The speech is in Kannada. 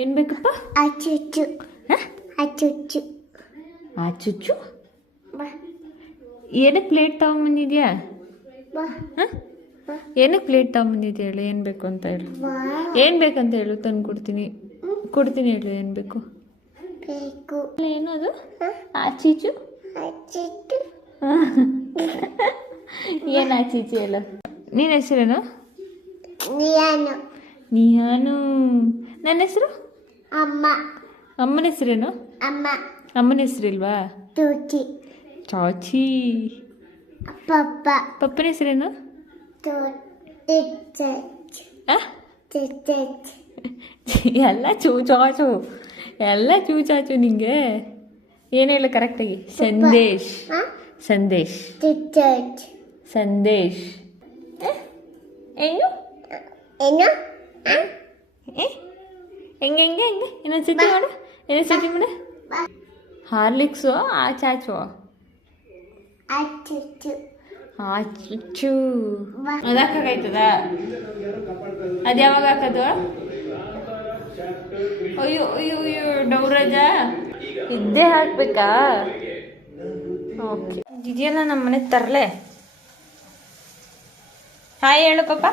ಏನು ಬೇಕಪ್ಪ? ಅಚ್ಚುಚ್ಚು. ಅಚ್ಚುಚ್ಚು. ಚುಚ್ಚು ಏನಕ್ಕೆ ಪ್ಲೇಟ್ ತಗೊಂಬಂದಿದ್ಯಾ? ಏನಕ್ಕೆ ಪ್ಲೇಟ್ ತಗೊಂಬಂದಿದ್ಯಾ ಹೇಳು, ಏನು ಬೇಕು ಅಂತ ಹೇಳು. ಏನು ಬೇಕಂತ ಹೇಳು, ತಂದು ಕೊಡ್ತೀನಿ ಹೇಳು. ಏನು ಬೇಕು? ಏನದು? ಆಚೀಚು ಏನು ಆಚೀಚು ಹೇಳು. ನಿನ್ನ ಹೆಸರೇನು? ನಿಹಾನು. ನನ್ನ ಹೆಸರು? ಅಮ್ಮನ ಹೆಸರೇನು? ಅಮ್ಮನ ಹೆಸರಿಲ್ವಾ? ಚಾಚಿ. ಪಪ್ಪನ ಹೆಸರೇನು? ಎಲ್ಲ ಚೂಚಾಚು, ಎಲ್ಲ ಚೂಚಾಚು. ನಿಂಗೆ ಏನು ಹೇಳು ಕರೆಕ್ಟಾಗಿ? ಸಂದೇಶ್. ಸಂದೇಶ್. ಸಂದೇಶ್. ಏನು ಹೆಂಗೆ ಇನ್ನೊಂದ್ಸತಿ ಮಾಡು. ಇನ್ನೊಂದ್ಸತಿ ಮಾಡು. ಹಾರ್ಲಿಕ್ಸು ಚಾಚು? ಚುಚ್ಚು. ಅದು ಹಾಕಾಯ್ತದ? ಅದು ಯಾವಾಗ ಹಾಕೋದು? ಅಯ್ಯೋ ಅಯ್ಯೋ ಅಯ್ಯೋ ಡೌರಾಜ, ಇದ್ದೇ ಹಾಕ್ಬೇಕಾ? ಓಕೆ, ಇದೆಯಲ್ಲ ನಮ್ಮ ಮನೆಗೆ ತರಲೆ. ಹಾಯ್ ಹೇಳು ಪಾಪ.